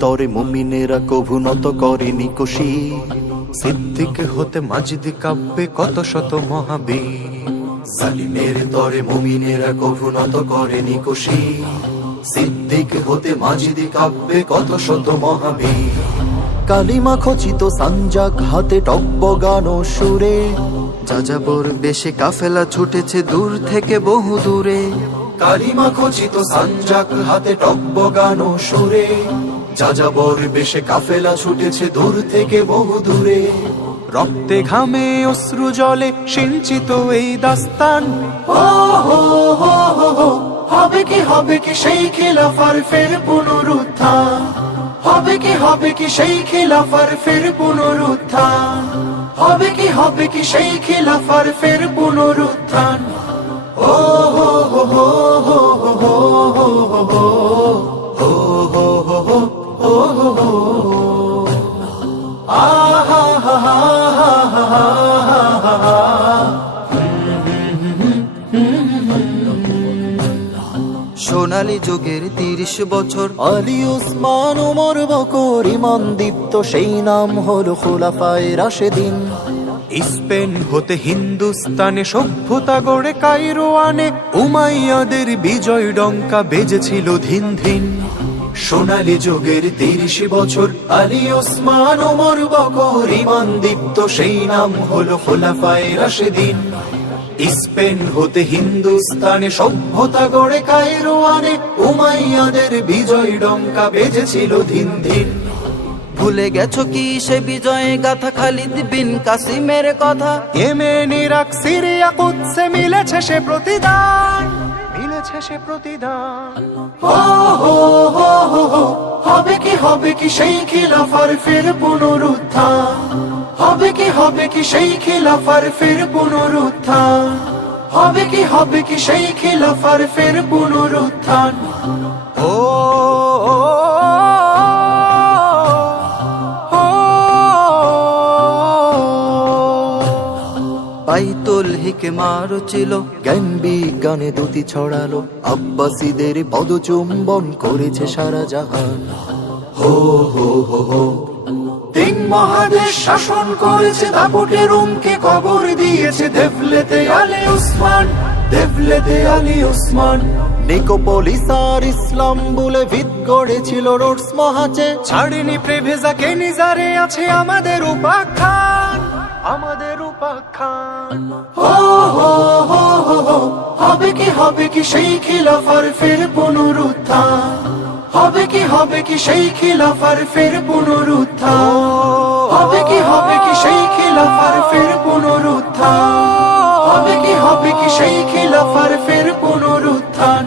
তরে মুমিনেরা কভু নত করেনি কুশি। সিদ্দিক হতে মাজিদ কাব্যে কত শত মহাবীর, জালিমের তরে মুমিনেরা কভু নত করেনি কুশি। সিদ্দিক হতে মাজিদ কাব্যে কত শত মহাবীর। কালিমা খচিত সানজাক হাতে টব্য গান সুরে, যাযাবর বেশে কাফেলা ছুটেছে দূর থেকে বহু দূরে। কালিমা খচিত সানজাক হাতে টব্য গান সুরে, যাযাবর বেশে কাফেলা ছুটেছে দূর থেকে বহু দূরে। রক্তে ঘামে অশ্রু জলে সিঞ্চিত এই দাস্তান, হবে কি সেই খিলাফার ফের পুনরুত্থান। হবে কি সেই খিলাফার ফের পুনরুত্থান। হবে কি সেই খিলাফার ফের পুনরুত্থান। ও হো হো হো হো হো হো হো হো হো হো হো হো হো হো। আহা হা হা হা হা হা হা। সোনালী যুগের 30 বছর, আলী ওসমান ওমর বকর ইমান দীপ্ত সেই নাম হলো খুলাফায়ে রাশেদিন। স্পেন হতে হিন্দুস্তানে সভ্যতা গড়ে কায়রো আনে, উমাইয়াদের বিজয় ডঙ্কা বেজেছিল ধিন ধিন। সোনালী যুগের 30 বছর, আলী ওসমান ওমর বকর ইমান দীপ্ত সেই নাম হলো খুলাফায়ে রাশেদিন। স্পেন হতে হিন্দুস্তানে সভ্যতা গড়ে কায়রো আনে, উমাইয়াদের বিজয় ডঙ্কা বেজেছিল ধিন ধিন। ভুলে গেছো কি সে বিজয় গাথা, খালিদ বিন কাসিমের কথা। ইয়েমেন, ইরাক, সিরিয়া, কুদসে মিলেছে সে প্রতিদান, মিলেছে সে প্রতিদান। হবে কি সেই খিলাফার ফের পুনরুত্থান। হবে কি সেই খিলাফার ফের পুনরুত্থান। হবে কি সেই খিলাফার ফের পুনরুত্থান। ও বাইতুল হিকমার ছিল জ্ঞান বিজ্ঞানে দুতি ছড়ালো, আব্বাসীদের পদচুম্বন করেছে সারা জাহান। হো হো হো হো। 3 মহাদেশ শাসন করেছে দাপটে রোমকে কবর দিয়েছে দেভলেতে আলী ওসমান, দেভলেতে আলী ওসমান। নিকোপলিস আর ইসলামবুলে ভিত গড়েছিল রোডস মহাচে, ছাড়েনি প্রেভেজাকে নিজারে আছে আমাদের উপাখ্যান, আমাদের উপাখ্যান। হবে কি সেই খিলাফার ফের পুনরুত্থান। হবে কি সেই খিলাফার ফের পুনরুত্থান। হবে কি সেই খিলাফার ফের পুনরুত্থান। হবে কি সেই খিলাফার ফের পুনরুত্থান।